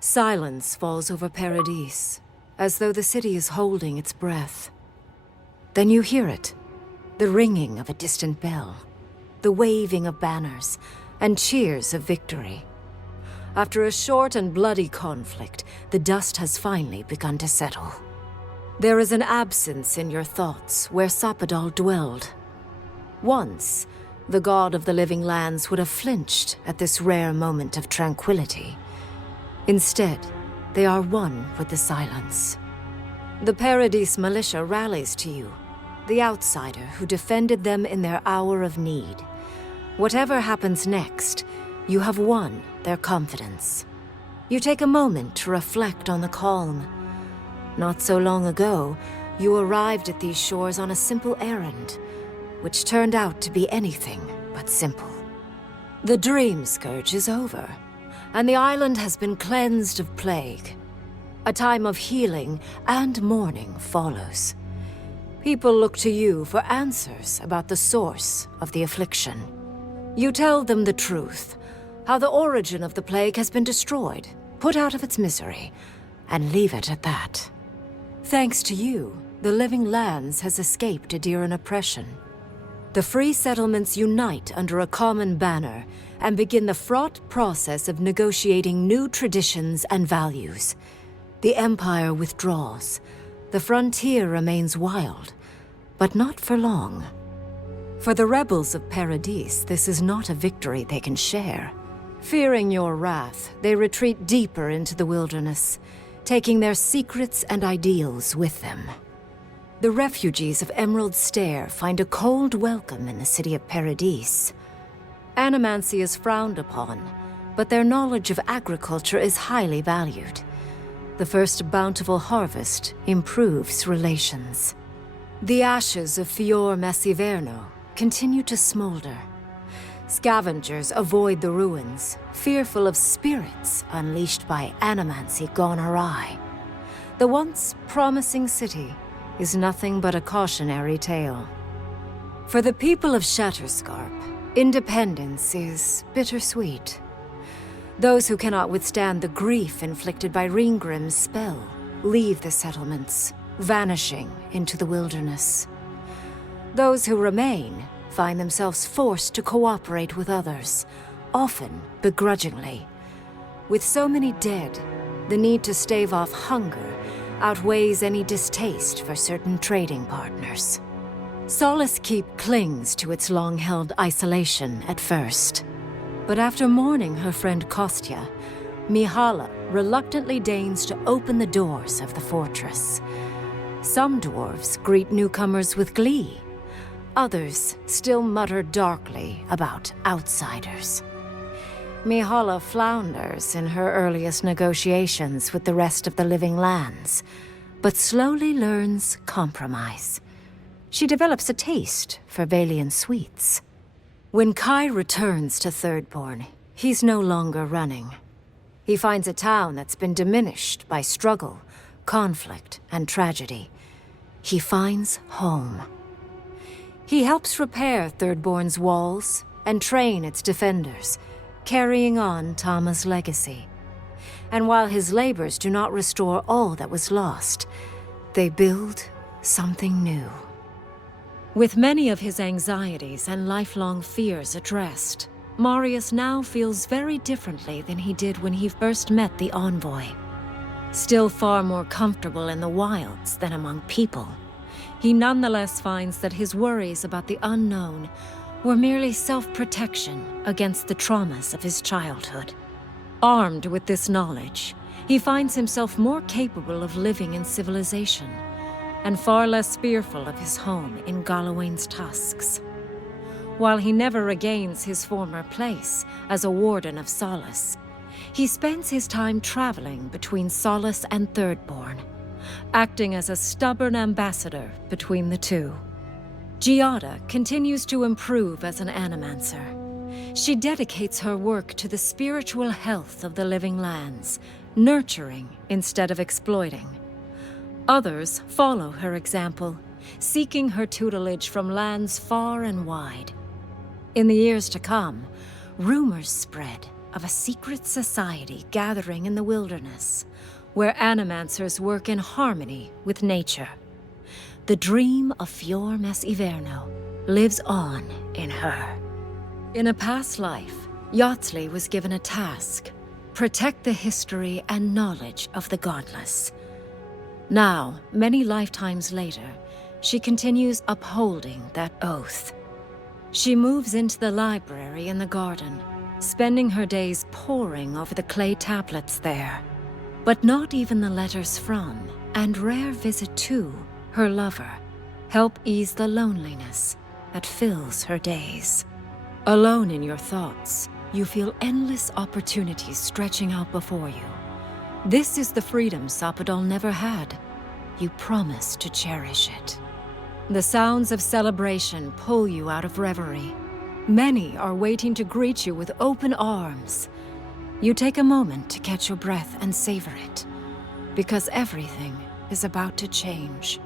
Silence falls over Paradise, as though the city is holding its breath. Then you hear it, the ringing of a distant bell, the waving of banners, and cheers of victory. After a short and bloody conflict, the dust has finally begun to settle. There is an absence in your thoughts where Sapadal dwelled. Once, the god of the living lands would have flinched at this rare moment of tranquility. Instead, they are one with the silence. The Paradise militia rallies to you, the outsider who defended them in their hour of need. Whatever happens next, you have won their confidence. You take a moment to reflect on the calm. Not so long ago, you arrived at these shores on a simple errand, which turned out to be anything but simple. The dream scourge is over, and the island has been cleansed of plague. A time of healing and mourning follows. People look to you for answers about the source of the affliction. You tell them the truth, how the origin of the plague has been destroyed, put out of its misery, and leave it at that. Thanks to you, the living lands has escaped Adiran oppression. The free settlements unite under a common banner and begin the fraught process of negotiating new traditions and values. The Empire withdraws. The frontier remains wild, but not for long. For the rebels of Paradise, this is not a victory they can share. Fearing your wrath, they retreat deeper into the wilderness, taking their secrets and ideals with them. The refugees of Emerald Stair find a cold welcome in the city of Paradise. Animancy is frowned upon, but their knowledge of agriculture is highly valued. The first bountiful harvest improves relations. The ashes of Fior Messiverno continue to smolder. Scavengers avoid the ruins, fearful of spirits unleashed by animancy gone awry. The once promising city is nothing but a cautionary tale. For the people of Shatterscarp, independence is bittersweet. Those who cannot withstand the grief inflicted by Ringgrim's spell leave the settlements, vanishing into the wilderness. Those who remain find themselves forced to cooperate with others, often begrudgingly. With so many dead, the need to stave off hunger outweighs any distaste for certain trading partners. Solace Keep clings to its long-held isolation at first. But after mourning her friend Kostya, Mihala reluctantly deigns to open the doors of the fortress. Some dwarves greet newcomers with glee. Others still mutter darkly about outsiders. Mihala flounders in her earliest negotiations with the rest of the living lands, but slowly learns compromise. She develops a taste for Valian sweets. When Kai returns to Thirdborn, he's no longer running. He finds a town that's been diminished by struggle, conflict, and tragedy. He finds home. He helps repair Thirdborn's walls and train its defenders, carrying on Tama's legacy. And while his labors do not restore all that was lost, they build something new. With many of his anxieties and lifelong fears addressed, Marius now feels very differently than he did when he first met the envoy. Still far more comfortable in the wilds than among people, he nonetheless finds that his worries about the unknown were merely self-protection against the traumas of his childhood. Armed with this knowledge, he finds himself more capable of living in civilization, and far less fearful of his home in Galawain's tusks. While he never regains his former place as a warden of Solace, he spends his time traveling between Solace and Thirdborn, acting as a stubborn ambassador between the two. Giada continues to improve as an animancer. She dedicates her work to the spiritual health of the living lands, nurturing instead of exploiting. Others follow her example, seeking her tutelage from lands far and wide. In the years to come, rumors spread of a secret society gathering in the wilderness, where animancers work in harmony with nature. The dream of Fior Mes Iverno lives on in her. In a past life, Yatsley was given a task: protect the history and knowledge of the godless. Now, many lifetimes later, she continues upholding that oath. She moves into the library in the garden, spending her days poring over the clay tablets there. But not even the letters from, and rare visit to, her lover help ease the loneliness that fills her days. Alone in your thoughts, you feel endless opportunities stretching out before you. This is the freedom Sapadol never had. You promise to cherish it. The sounds of celebration pull you out of reverie. Many are waiting to greet you with open arms. You take a moment to catch your breath and savor it, because everything is about to change.